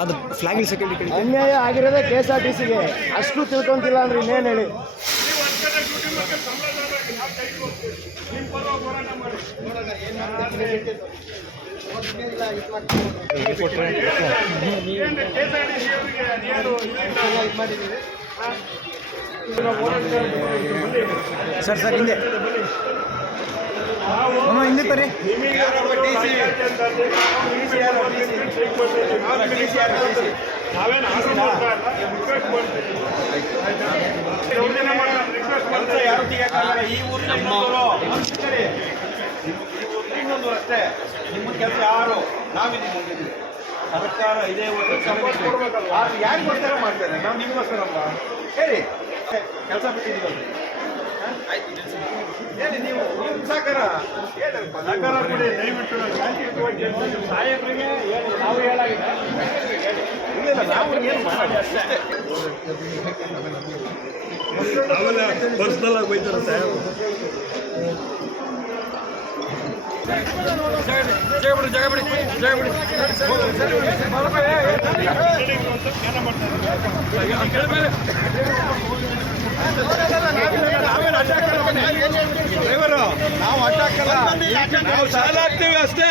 ಅದು flag security ಅನ್ಯಾಯ ಆಗಿರೋದೇ ಕೆ ಎಸ್ ಆರ್ ಟಿ ಸಿಗೆ ಅಷ್ಟು ತಿಳ್ಕೊಂತಿಲ್ಲ ಅಂದ್ರೆ ಇನ್ನೇನು ಹೇಳಿ? ಸರ್ ಸರ್ ಹಿಂದೆ. ಅಮ್ಮ, ಹಿಂದೆ ತರಿ ನಾವೇನು ಯಾರು ತೆಗಿಯಕ್ಕಾಗಲ್ಲ ಈ ಊರಿನ ಇನ್ನೊಂದು ಮನುಷ್ಯರೇ. ಈ ಊರಿನ ಇನ್ನೊಂದು ಅಷ್ಟೇ ನಿಮ್ಮ ಕೆಲಸ ಯಾರು ನಾವಿದ್ದೀವಿ ಮುಂದಿದ್ದೀವಿ ಸರ್ಕಾರ ಇದೇ ಯಾರಿಗೆ ಗೊತ್ತಾರ ಮಾಡ್ತಾರೆ? ನಾವು ನಿಮಗೋಸ್ಕರ ಅಲ್ವಾ ಹೇಳಿ. ಕೆಲಸ ಬಿಟ್ಟಿದ್ದೀವಿ. ಹೇಳಿ ನೀವು ದಯವಿಟ್ಟು ಶಾಂತಿಯುತವಾಗಿ ಹೇಳಿ ನಾವು ಇಲ್ಲ ನಾವು ಏನು ಮಾಡಿ ಅಷ್ಟೇ ಪರ್ಸನಲ್ ಆಗಿ ಬೈತಾರೆ ಸಾಹೇಬ್ ಡ್ರೈವರು ನಾವು ಅಡ್ಡಾಕಲ್ಲ ನಾವು ಸಾಲ ಹಾಕ್ತೀವಿ ಅಷ್ಟೇ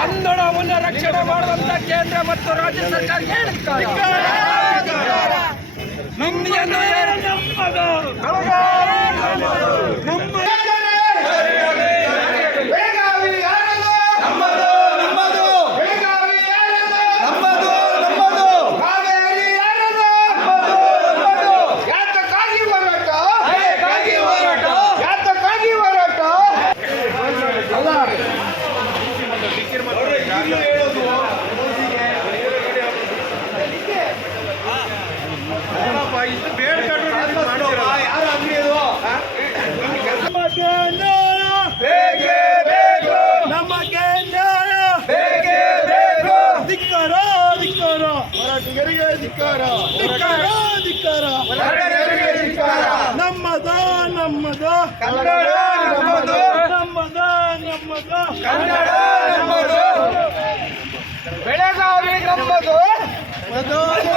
ಕನ್ನಡವನ್ನು ರಕ್ಷಣೆ ಮಾಡುವಂತ ಕೇಂದ್ರ ಮತ್ತು ರಾಜ್ಯ ಸರ್ಕಾರ ನಮ್ಮದು ಧಿಕ್ಕಾರ ಧಿಕ್ಕಾರ. ಹೋರಾಟಿಗರಿಗೆ ಧಿಕ್ಕಾರ. ಧಿಕ್ಕಾರ ಧಿಕ್ಕಾರ. ನಮ್ಮದ ನಮ್ಮದ. ನಮ್ಮದ. ನಮ್ಮದ ಬೆಳಗಾವಿ ನಮ್ಮದು. ಬೆಳಗಾವಿ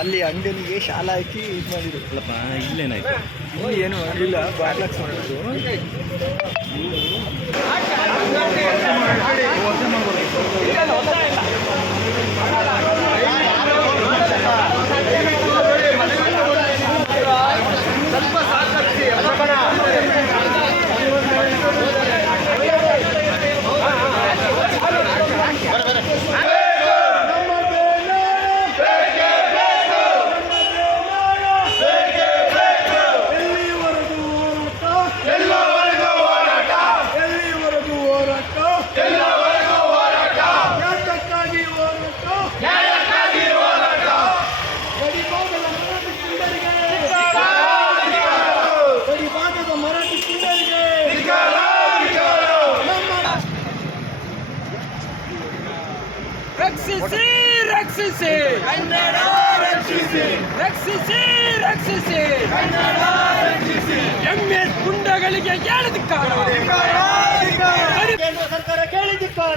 ಅಲ್ಲಿ ಅಂಗಡಿಗೆ ಶಾಲ ಹಾಕಿ ಇದು ಮಾಡಿದ್ರು. ಅಲ್ಲಪ್ಪ ಇಲ್ಲೇನಾಯ್ತು? ಇಲ್ಲಿ ಏನು ಇಲ್ಲ ಬಾಗ್ಲಾಕ್ಸ್ ಮಾಡಿದ್ರು. ಎಲ್ಲಿವರೆಗೂ ರಕ್ಷಿಸಿ ರಕ್ಷಿಸಿ ಕನ್ನಡ ರಕ್ಷಿಸಿ ರಕ್ಷಿಸಿ ರಕ್ಷಿಸಿ ಕನ್ನಡ ರಕ್ಷಿಸಿ ಎಂಎಸ್ ಗುಂಡಗಳಿಗೆ ಹೇಳಿದಿಕ್ಕಾರ ಕೇಂದ್ರ ಸರ್ಕಾರ ಕೇಳಿದಿಕ್ಕಾರ